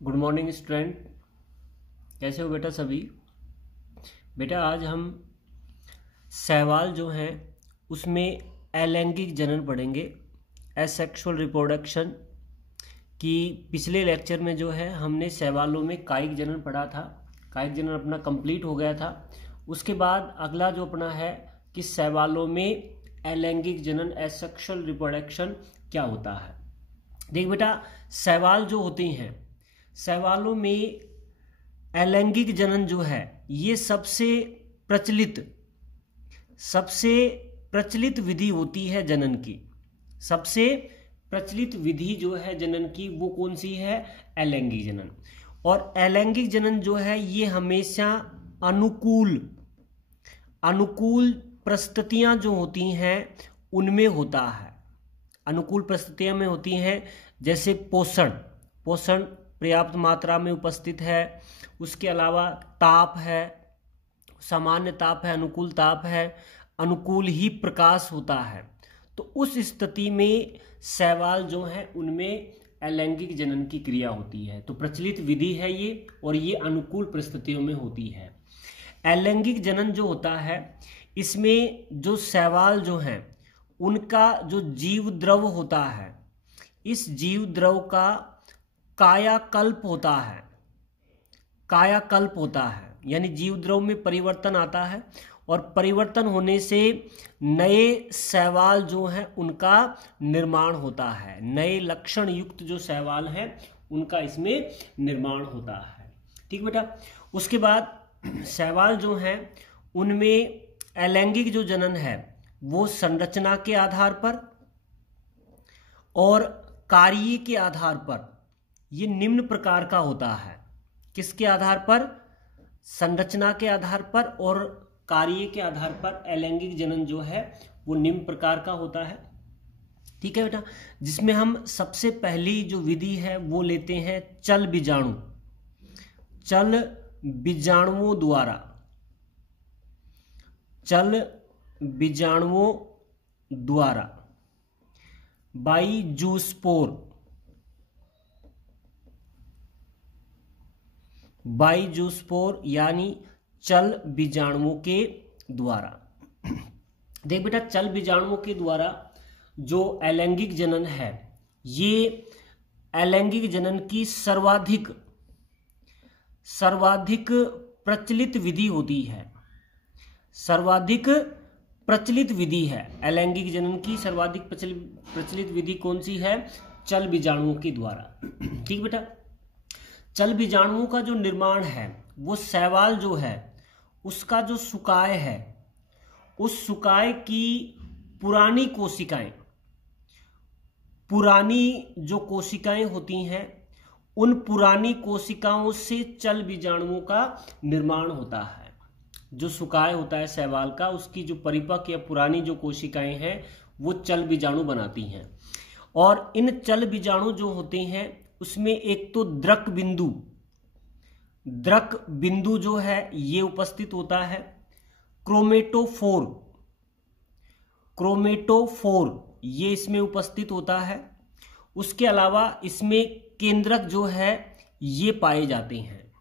Good morning student, कैसे हो बेटा सभी। बेटा आज हम सवाल जो हैं उसमें अलैंगिक जनन पढ़ेंगे, एसेक्सुअल रिप्रोडक्शन की। पिछले लेक्चर में जो है हमने सवालों में कायिक जनन पढ़ा था, कायिक जनन अपना कंप्लीट हो गया था। उसके बाद अगला जो अपना है कि सवालों में अलैंगिक जनन, एसेक्सुअल रिप्रोडक्शन क्या होता है। देख बेटा, सवाल जो होते हैं, सवालों में अलैंगिक जनन जो है ये सबसे प्रचलित विधि होती है जनन की। सबसे प्रचलित विधि जो है जनन की वो कौन सी है? अलैंगिक जनन। और अलैंगिक जनन जो है ये हमेशा अनुकूल परिस्थितियां जो होती हैं उनमें होता है। अनुकूल परिस्थितियां में होती हैं, जैसे पोषण पर्याप्त मात्रा में उपस्थित है। उसके अलावा ताप है, सामान्य ताप है, अनुकूल ताप है, अनुकूल ही प्रकाश होता है। तो उस स्थिति में सवाल जो है उनमें अलैंगिक जनन की क्रिया होती है। तो प्रचलित विधि है ये, और ये अनुकूल परिस्थितियों में होती है। अलैंगिक जनन जो होता है इसमें जो सवाल जो हैं उनका जो जीव द्रव होता है, इस जीव द्रव का कायाकल्प होता है, यानी जीव द्रव में परिवर्तन आता है, और परिवर्तन होने से नए शैवाल जो हैं उनका निर्माण होता है। नए लक्षण युक्त जो शैवाल हैं उनका इसमें निर्माण होता है। ठीक बेटा। उसके बाद शैवाल जो हैं उनमें अलैंगिक जो जनन है वो संरचना के आधार पर और कार्य के आधार पर ये निम्न प्रकार का होता है। किसके आधार पर? संरचना के आधार पर और कार्य के आधार पर अलैंगिक जनन जो है वो निम्न प्रकार का होता है। ठीक है बेटा। जिसमें हम सबसे पहली जो विधि है वो लेते हैं चल बीजाणुओं द्वारा बाइजोस्पोर यानी चल बीजाणुओं के द्वारा। देख बेटा, चल बीजाणुओं के द्वारा जो अलैंगिक जनन है ये अलैंगिक जनन की सर्वाधिक प्रचलित विधि होती है। सर्वाधिक प्रचलित विधि है अलैंगिक जनन की। सर्वाधिक प्रचलित विधि कौन सी है? चल बीजाणुओं के द्वारा। ठीक बेटा। चल बीजाणुओं का जो निर्माण है वो शैवाल जो है उसका जो सुकाय है, उस सुकाय की पुरानी जो कोशिकाएं होती हैं उन पुरानी कोशिकाओं से चल बीजाणुओं का निर्माण होता है। जो सुकाय होता है शैवाल का, उसकी जो परिपक्व या पुरानी जो कोशिकाएं हैं वो चल बीजाणु बनाती हैं। और इन चल बीजाणु जो होते हैं उसमें एक तो द्रक बिंदु जो है ये उपस्थित होता है। क्रोमेटोफोर ये इसमें उपस्थित होता है। उसके अलावा इसमें केंद्रक जो है ये पाए जाते हैं।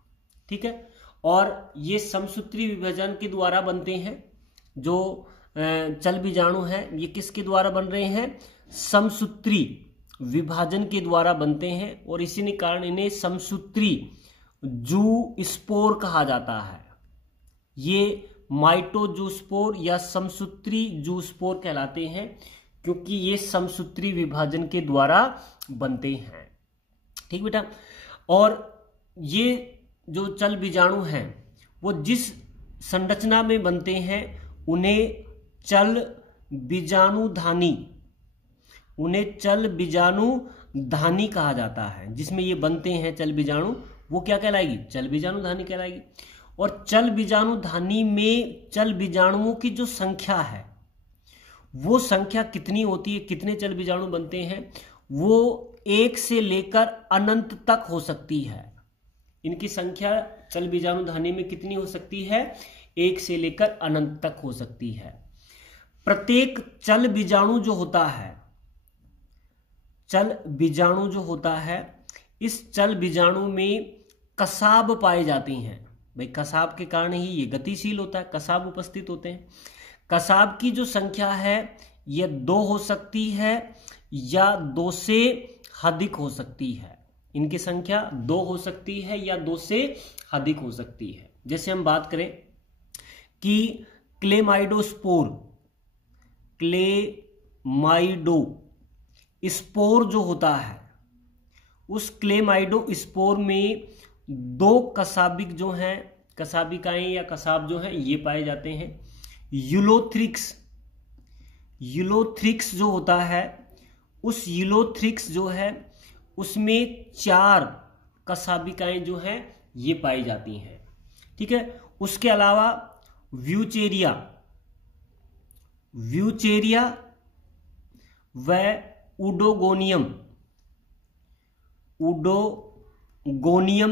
ठीक है। और ये समसूत्री विभाजन के द्वारा बनते हैं। जो चल बीजाणु है ये किसके द्वारा बन रहे हैं? समसूत्री विभाजन के द्वारा बनते हैं, और इसी के कारण इन्हें समसूत्री जूस्पोर कहा जाता है। ये माइटोजूस्पोर या समसूत्री जूस्पोर कहलाते हैं, क्योंकि ये समसूत्री विभाजन के द्वारा बनते हैं। ठीक बेटा। और ये जो चल बीजाणु हैं वो जिस संरचना में बनते हैं उन्हें चल बीजाणुधानी कहा जाता है। जिसमें ये बनते हैं चल बीजाणु वो क्या कहलाएगी? चल बीजाणुधानी कहलाएगी। और चल बीजाणुधानी में चल बीजाणुओं की जो संख्या है वो संख्या कितनी होती है, कितने चल बीजाणु बनते हैं, वो 1 से लेकर अनंत तक हो सकती है। इनकी संख्या चल बीजाणुधानी में कितनी हो सकती है? 1 से लेकर अनंत तक हो सकती है। प्रत्येक चल बीजाणु जो होता है इस चल बीजाणु में कसाब पाए जाते हैं। भाई कसाब के कारण ही ये गतिशील होता है, कसाब उपस्थित होते हैं। कसाब की जो संख्या है यह 2 हो सकती है या 2 से अधिक हो सकती है। इनकी संख्या 2 हो सकती है या 2 से अधिक हो सकती है। जैसे हम बात करें कि क्लेमाइडोस्पोर जो होता है, उस क्लेमाइडोस्पोर में 2 कसाबिक जो हैं, कसाबिकाएं या कसाब जो हैं ये पाए जाते हैं। यूलोथ्रिक्स जो होता है, उस यूलोथ्रिक्स जो है उसमें 4 कसाबिकाएं जो हैं ये पाई जाती हैं। ठीक है। उसके अलावा व्यूचेरिया व उडोगोनियम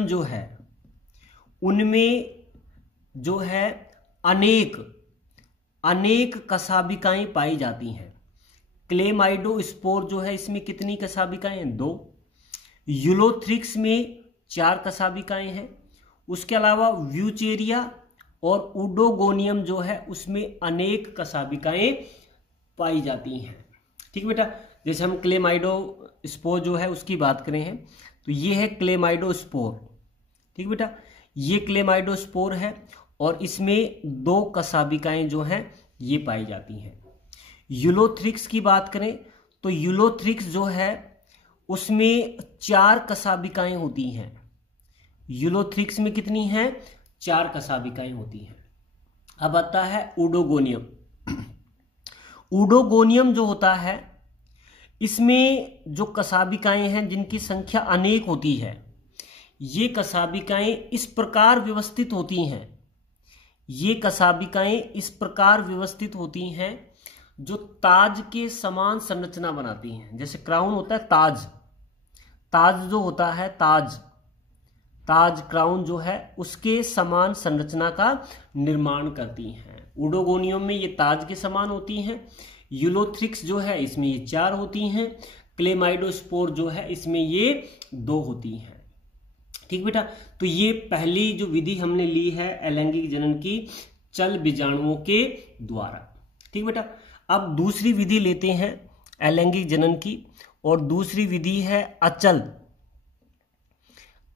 जो है उनमें जो है अनेक कसाबिकाएं पाई जाती हैं। क्लेमाइडोस्पोर जो है इसमें कितनी कसाबिकाएं हैं? 2। यूलोथ्रिक्स में 4 कसाबिकाएं हैं। उसके अलावा व्यूचेरिया और उडोगोनियम जो है उसमें अनेक कसाबिकाएं पाई जाती हैं। ठीक बेटा। जैसे हम क्लेमाइडोस्पोर जो है उसकी बात करें हैं तो ये है क्लेमाइडोस्पोर। ठीक बेटा, ये क्लेमाइडोस्पोर है और इसमें 2 कसाबिकाएं जो हैं ये पाई जाती हैं। यूलोथ्रिक्स की बात करें तो यूलोथ्रिक्स जो है उसमें 4 कसाबिकाएं होती हैं। यूलोथ्रिक्स में कितनी हैं? 4 कसाबिकाएं होती हैं। अब आता है उडोगोनियम। उडोगोनियम जो होता है इसमें जो कसाबिकाएं हैं जिनकी संख्या अनेक होती है, ये कसाबिकाएं इस प्रकार व्यवस्थित होती हैं, ये कसाबिकाएं इस प्रकार व्यवस्थित होती हैं जो ताज के समान संरचना बनाती हैं। जैसे क्राउन होता है, ताज जो होता है, ताज क्राउन जो है उसके समान संरचना का निर्माण करती हैं। उडोगोनियम में ये ताज के समान होती हैं। यूलोथ्रिक्स जो है इसमें ये 4 होती हैं। क्लेमाइडोस्पोर जो है इसमें ये 2 होती हैं। ठीक बेटा, तो ये पहली जो विधि हमने ली है अलैंगिक जनन की, चल बीजाणुओं के द्वारा। ठीक बेटा, अब दूसरी विधि लेते हैं अलैंगिक जनन की, और दूसरी विधि है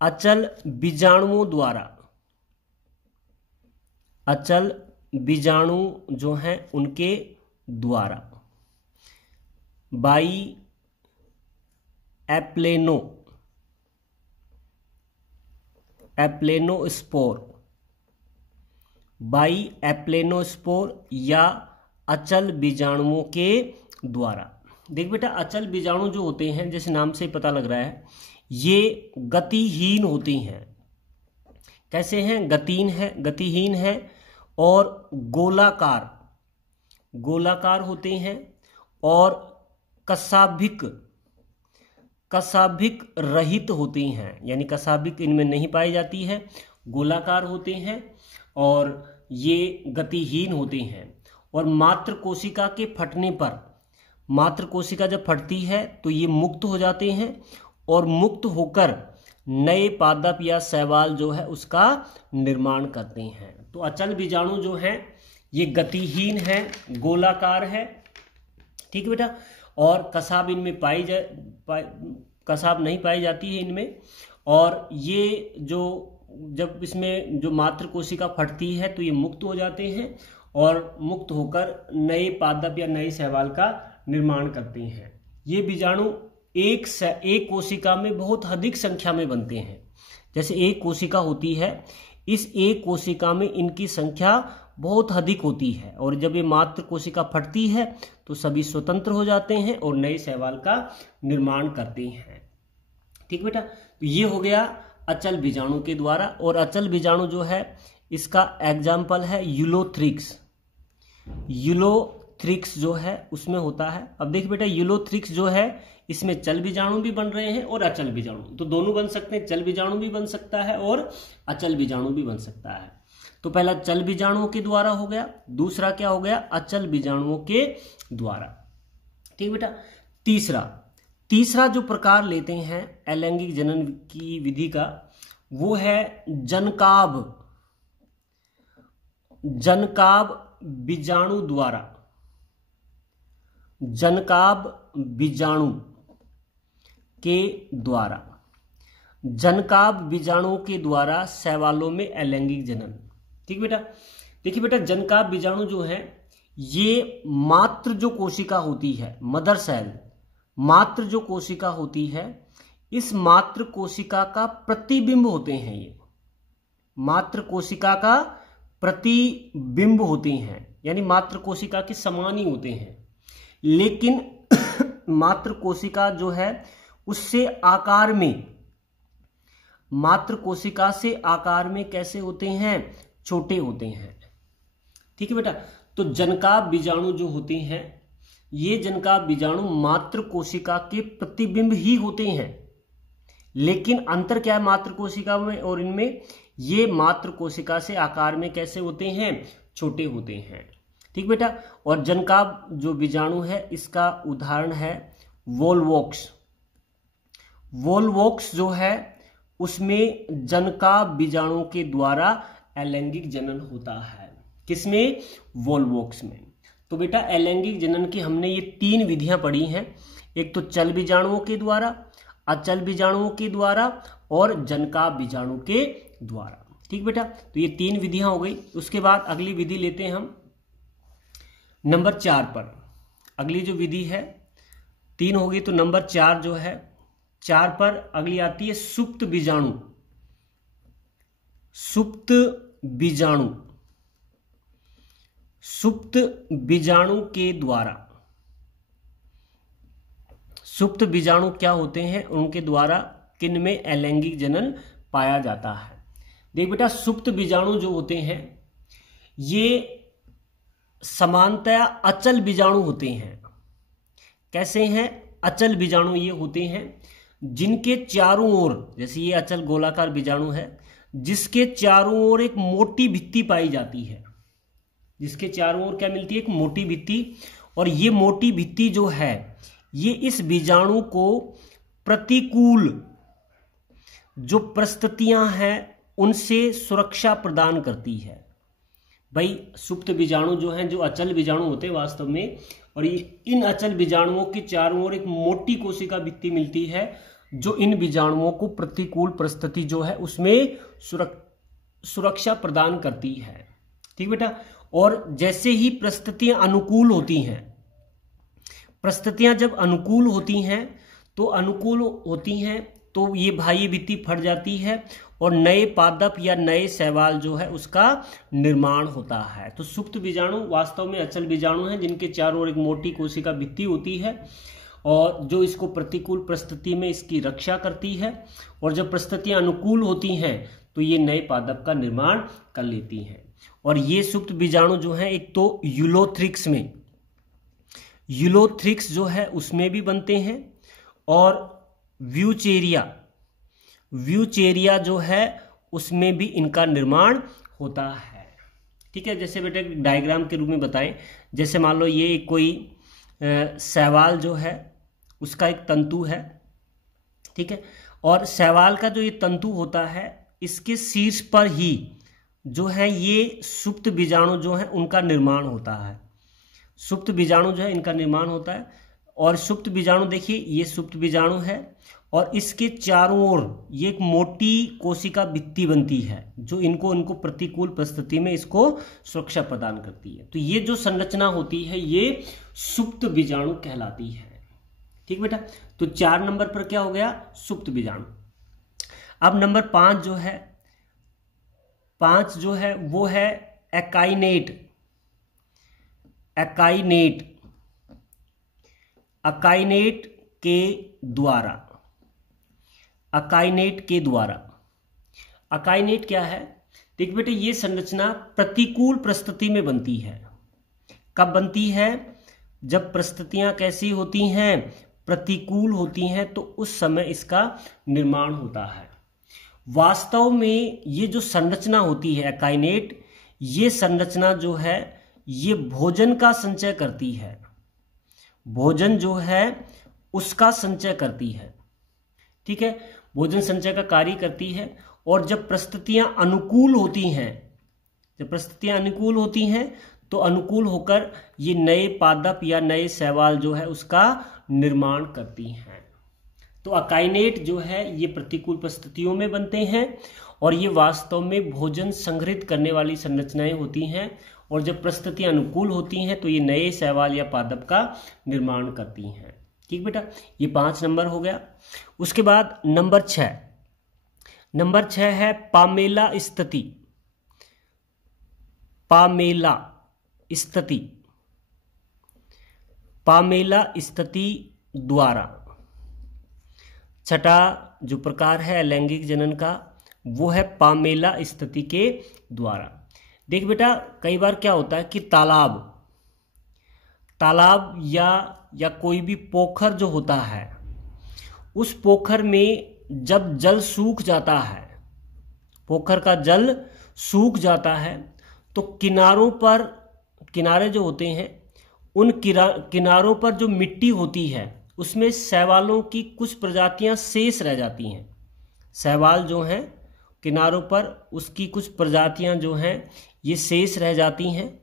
अचल बीजाणुओं द्वारा। अचल बीजाणु जो हैं उनके द्वारा, बाई एप्लेनोस्पोर या अचल बीजाणुओं के द्वारा। देख बेटा, अचल बीजाणु जो होते हैं जैसे नाम से पता लग रहा है ये गतिहीन होती हैं। कैसे हैं? गतिहीन है और गोलाकार होते हैं और कसाभिक रहित होती हैं, यानी कसाभिक इनमें नहीं पाई जाती है, गोलाकार होते हैं और ये गतिहीन होते हैं। और मात्र कोशिका के फटने पर, मात्र कोशिका जब फटती है तो ये मुक्त हो जाते हैं और मुक्त होकर नए पादप या शैवाल जो है उसका निर्माण करते हैं। तो अचल बीजाणु जो है ये गतिहीन है, गोलाकार है। ठीक है बेटा, और कसाब इनमें कसाब नहीं पाई जाती है इनमें। और ये जो जब इसमें जो मात्र कोशिका फटती है तो ये मुक्त हो जाते हैं और मुक्त होकर नए पादप या नए शैवाल का निर्माण करते हैं। ये बीजाणु एक कोशिका में बहुत अधिक संख्या में बनते हैं। जैसे एक कोशिका होती है, इस एक कोशिका में इनकी संख्या बहुत अधिक होती है और जब ये मात्र कोशिका फटती है तो सभी स्वतंत्र हो जाते हैं और नए शैवाल का निर्माण करते हैं। ठीक बेटा, तो ये हो गया अचल बीजाणु के द्वारा। और अचल बीजाणु जो है इसका एग्जाम्पल है यूलोथ्रिक्स जो है उसमें होता है। अब देख बेटा, यूलोथ्रिक्स जो है इसमें चल बीजाणु भी बन रहे हैं और अचल बीजाणु, तो दोनों बन सकते हैं। चल बीजाणु भी बन सकता है और अचल बीजाणु भी बन सकता है। तो पहला चल बीजाणुओं के द्वारा हो गया, दूसरा क्या हो गया? अचल बीजाणुओं के द्वारा। ठीक बेटा, तीसरा जो प्रकार लेते हैं अलैंगिक जनन की विधि का, वो है जनकाभ बीजाणु द्वारा, जनकाभ बीजाणु के द्वारा, जनकाभ बीजाणु के द्वारा शैवालों में अलैंगिक जनन। ठीक बेटा, देखिए बेटा, जनकाभ बीजाणु जो है ये मात्र जो कोशिका होती है, मदर सेल, मात्र जो कोशिका होती है, इस मात्र कोशिका का प्रतिबिंब होते हैं। ये मात्र कोशिका का प्रतिबिंब होते हैं, यानी मात्र कोशिका के समान ही होते हैं, लेकिन मात्र कोशिका जो है उससे आकार में, मात्र कोशिका से आकार में कैसे होते हैं, छोटे होते हैं। ठीक है बेटा, तो जनकाभ बीजाणु जो होते हैं, ये जनकाभ बीजाणु मात्र कोशिका के प्रतिबिंब ही होते हैं, लेकिन अंतर क्या है मात्र कोशिका में और इनमें, ये मात्र कोशिका से आकार में कैसे होते हैं, छोटे होते हैं। ठीक बेटा, और जनकाभ जो बीजाणु है इसका उदाहरण है वोलवॉक्स। वोलवॉक्स जो है उसमें जनकाभ बीजाणु के द्वारा अलैंगिक जनन होता है। किसमें? वोलवॉक्स में। तो बेटा अलैंगिक जनन की हमने ये 3 विधियां पढ़ी हैं, एक तो चल बीजाणुओं के द्वारा, अचल बीजाणुओं के द्वारा और जनकाभ बीजाणु के द्वारा। ठीक बेटा, तो ये 3 विधियां हो गई। उसके बाद अगली विधि लेते हैं हम नंबर 4 पर। अगली जो विधि है 3 होगी, तो नंबर 4 जो है, 4 पर अगली आती है सुप्त बीजाणु। सुप्त बीजाणु, सुप्त बीजाणु के द्वारा, सुप्त बीजाणु क्या होते हैं, उनके द्वारा किन में अलैंगिक जनन पाया जाता है। देख बेटा, सुप्त बीजाणु जो होते हैं ये समानतया अचल बीजाणु होते हैं। कैसे हैं? अचल बीजाणु ये होते हैं जिनके चारों ओर, जैसे ये अचल गोलाकार बीजाणु है जिसके चारों ओर एक मोटी भित्ति पाई जाती है, जिसके चारों ओर क्या मिलती है, एक मोटी भित्ति, और ये मोटी भित्ति जो है ये इस बीजाणु को प्रतिकूल जो परिस्थितियां हैं उनसे सुरक्षा प्रदान करती है। भाई सुप्त बीजाणु जो हैं, जो अचल बीजाणु होते हैं वास्तव में, और ये इन अचल बीजाणुओं के चारों ओर एक मोटी कोशिका भित्ति मिलती है जो इन बीजाणुओं को प्रतिकूल परिस्थिति जो है उसमें सुरक्षा प्रदान करती है। ठीक बेटा, और जैसे ही परिस्थितियां अनुकूल होती हैं, परिस्थितियां जब अनुकूल होती हैं तो ये बाह्य भित्ति फट जाती है और नए पादप या नए शैवाल जो है उसका निर्माण होता है। तो सुप्त बीजाणु वास्तव में अचल बीजाणु हैं जिनके चारों ओर एक मोटी कोशिका भित्ति होती है और जो इसको प्रतिकूल परिस्थिति में इसकी रक्षा करती है, और जब परिस्थितियां अनुकूल होती हैं तो ये नए पादप का निर्माण कर लेती हैं। और ये सुप्त बीजाणु जो है, एक तो यूलोथ्रिक्स में, यूलोथ्रिक्स जो है उसमें भी बनते हैं, और व्यूचेरिया जो है उसमें भी इनका निर्माण होता है। ठीक है, जैसे बेटे डायग्राम के रूप में बताएं, जैसे मान लो ये कोई शैवाल जो है उसका एक तंतु है, ठीक है, और शैवाल का जो ये तंतु होता है इसके शीर्ष पर ही जो है ये सुप्त बीजाणु जो है उनका निर्माण होता है। सुप्त बीजाणु जो है इनका निर्माण होता है, और सुप्त बीजाणु देखिए ये सुप्त बीजाणु है और इसके चारों ओर ये एक मोटी कोशिका भित्ति बनती है जो इनको प्रतिकूल परिस्थिति में इसको सुरक्षा प्रदान करती है। तो ये जो संरचना होती है ये सुप्त बीजाणु कहलाती है। ठीक बेटा, तो 4 नंबर पर क्या हो गया, सुप्त बीजाणु। अब नंबर 5 जो है वो है एकाइनेट। अकाइनेट के द्वारा, अकाइनेट क्या है, देख बेटे ये संरचना प्रतिकूल परिस्थिति में बनती है। कब बनती है? जब परिस्थितियां कैसी होती हैं, प्रतिकूल होती हैं, तो उस समय इसका निर्माण होता है। वास्तव में ये जो संरचना होती है एकाइनेट, ये संरचना जो है ये भोजन का संचय करती है। भोजन जो है उसका संचय करती है। ठीक है, भोजन संचय का कार्य करती है। और जब परिस्थितियां अनुकूल होती हैं, जब परिस्थितियां अनुकूल होती हैं तो अनुकूल होकर ये नए पादप या नए शैवाल जो है उसका निर्माण करती हैं। तो अकाइनेट जो है ये प्रतिकूल परिस्थितियों में बनते हैं और ये वास्तव में भोजन संग्रहित करने वाली संरचनाएं होती हैं। और जब परिस्थितियां अनुकूल होती हैं तो ये नए शैवाल या पादप का निर्माण करती हैं। ठीक बेटा, ये 5 नंबर हो गया। उसके बाद नंबर 6 है पामेला स्थिति। पामेला स्थिति, पामेला स्थिति द्वारा छठा जो प्रकार है लैंगिक जनन का वो है पामेला स्थिति के द्वारा। देख बेटा, कई बार क्या होता है कि तालाब या कोई भी पोखर जो होता है, उस पोखर में जब जल सूख जाता है, पोखर का जल सूख जाता है, तो किनारे जो होते हैं उन किनारों पर जो मिट्टी होती है उसमें शैवालों की कुछ प्रजातियां शेष रह जाती हैं। शैवाल जो हैं किनारों पर, उसकी कुछ प्रजातियां जो हैं ये शेष रह जाती हैं,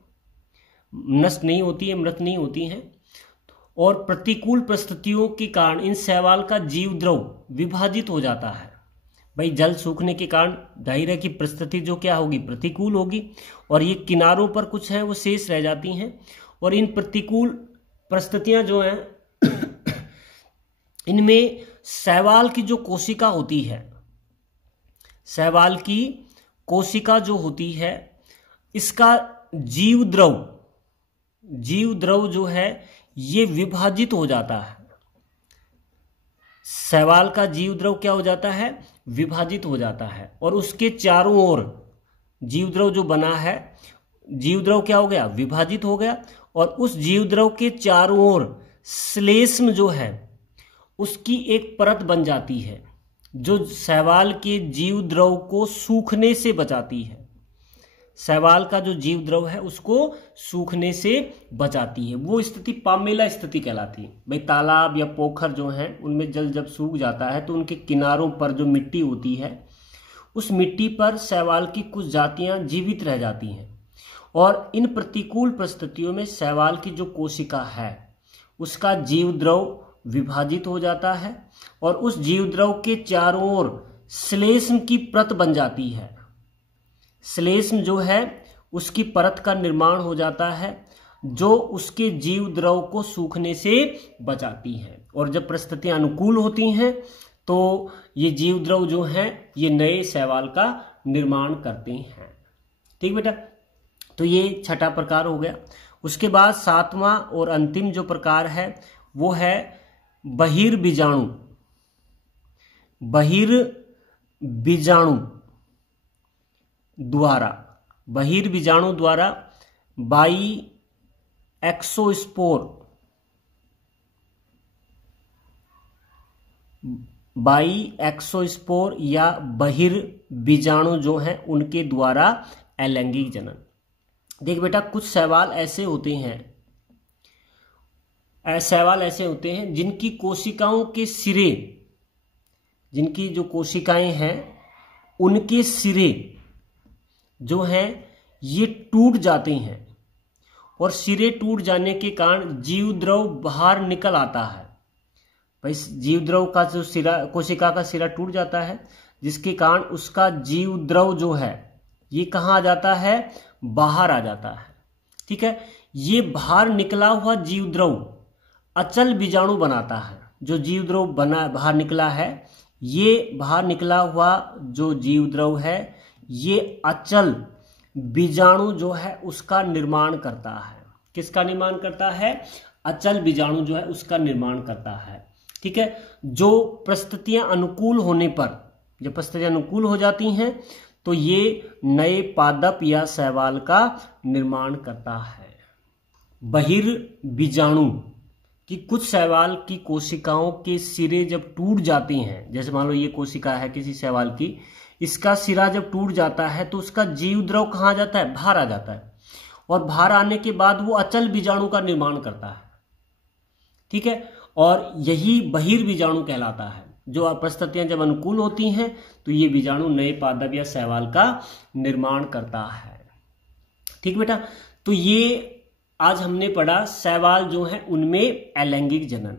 नष्ट नहीं होती हैं, मृत नहीं होती हैं। और प्रतिकूल परिस्थितियों के कारण इन शैवाल का जीव द्रव विभाजित हो जाता है। भाई जल सूखने के कारण जाहिर है कि परिस्थिति जो क्या होगी, प्रतिकूल होगी, और ये किनारों पर कुछ है वो शेष रह जाती हैं। और इन प्रतिकूल परिस्थितियां जो हैं इनमें शैवाल की जो कोशिका होती है, शैवाल की कोशिका जो होती है, इसका जीव द्रव जो है ये विभाजित हो जाता है। शैवाल का जीव द्रव क्या हो जाता है, विभाजित हो जाता है। और उसके चारों ओर जीव द्रव जो बना है, जीव द्रव क्या हो गया, विभाजित हो गया। और उस जीव द्रव के चारों ओर श्लेष्म जो है उसकी एक परत बन जाती है जो शैवाल के जीव द्रव को सूखने से बचाती है। शैवाल का जो जीव द्रव है उसको सूखने से बचाती है। वो स्थिति पामेला स्थिति कहलाती है। भाई तालाब या पोखर जो हैं उनमें जल जब सूख जाता है तो उनके किनारों पर जो मिट्टी होती है उस मिट्टी पर शैवाल की कुछ जातियां जीवित रह जाती हैं। और इन प्रतिकूल परिस्थितियों में शैवाल की जो कोशिका है उसका जीव द्रव विभाजित हो जाता है और उस जीव द्रव के चारों ओर श्लेष्म की परत बन जाती है। श्लेष्म जो है उसकी परत का निर्माण हो जाता है जो उसके जीव द्रव को सूखने से बचाती है। और जब परिस्थितियां अनुकूल होती हैं तो ये जीव द्रव जो हैं ये नए शैवाल का निर्माण करते हैं। ठीक बेटा, तो ये छठा प्रकार हो गया। उसके बाद 7वां और अंतिम जो प्रकार है वो है बहिर्बीजाणु। बहिर्बीजाणु द्वारा बाई एक्सोस्पोर या बहिर्बीजाणु जो हैं उनके द्वारा अलैंगिक जनन। देख बेटा, कुछ शैवाल ऐसे होते हैं जिनकी कोशिकाओं के सिरे, जिनकी जो कोशिकाएं हैं उनके सिरे जो हैं ये टूट जाते हैं और सिरे टूट जाने के कारण जीव द्रव बाहर निकल आता है। भाई जीव द्रव का जो सिरा, कोशिका का सिरा टूट जाता है जिसके कारण उसका जीव द्रव जो है ये कहाँ आ जाता है, बाहर आ जाता है। ठीक है, ये बाहर निकला हुआ जीव द्रव अचल बीजाणु बनाता है। जो जीव द्रव बाहर निकला है, ये बाहर निकला हुआ जो जीव द्रव है ये अचल बीजाणु जो है उसका निर्माण करता है। किसका निर्माण करता है, अचल बीजाणु जो है उसका निर्माण करता है। ठीक है, जो परिस्थितियां अनुकूल होने पर, जब परिस्थितियां अनुकूल हो जाती हैं तो ये नए पादप या शैवाल का निर्माण करता है। बहिर्बीजाणु कि कुछ शैवाल की कोशिकाओं के सिरे जब टूट जाते हैं, जैसे मान लो ये कोशिका है किसी शैवाल की, इसका सिरा जब टूट जाता है तो उसका जीव द्रव कहाँ जाता है, बाहर आ जाता है। और बाहर आने के बाद वो अचल बीजाणु का निर्माण करता है। ठीक है, और यही बहिर्बीजाणु कहलाता है। जो परिस्थितियां जब अनुकूल होती हैं तो ये बीजाणु नए पादप या शैवाल का निर्माण करता है। ठीक बेटा, तो ये आज हमने पढ़ा शैवाल जो है उनमें अलैंगिक जनन।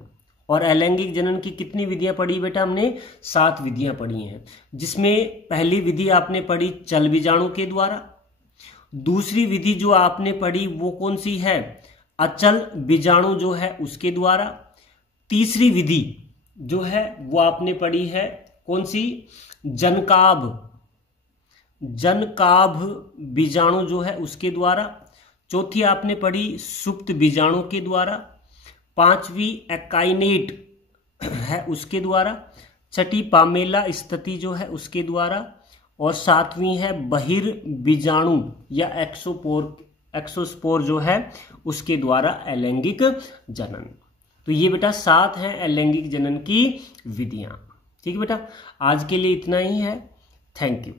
और अलैंगिक जनन की कितनी विधियां पढ़ी बेटा? हमने 7 विधियां पढ़ी हैं, जिसमें पहली विधि आपने पढ़ी चल बीजाणु के द्वारा। दूसरी विधि जो आपने पढ़ी वो कौन सी है? अचल बीजाणु जो है उसके द्वारा। तीसरी विधि जो है वो आपने पढ़ी है कौन सी? जनकाभ बीजाणु जो है उसके द्वारा। चौथी आपने पढ़ी सुप्त बीजाणु के द्वारा। पांचवी एकाइनेट है उसके द्वारा। छठी पामेला स्थिति जो है उसके द्वारा। और सातवीं है बहिर्बीजाणु या एक्सोस्पोर जो है उसके द्वारा अलैंगिक जनन। तो ये बेटा 7 हैं अलैंगिक जनन की विधियां। ठीक है बेटा, आज के लिए इतना ही है। Thank you.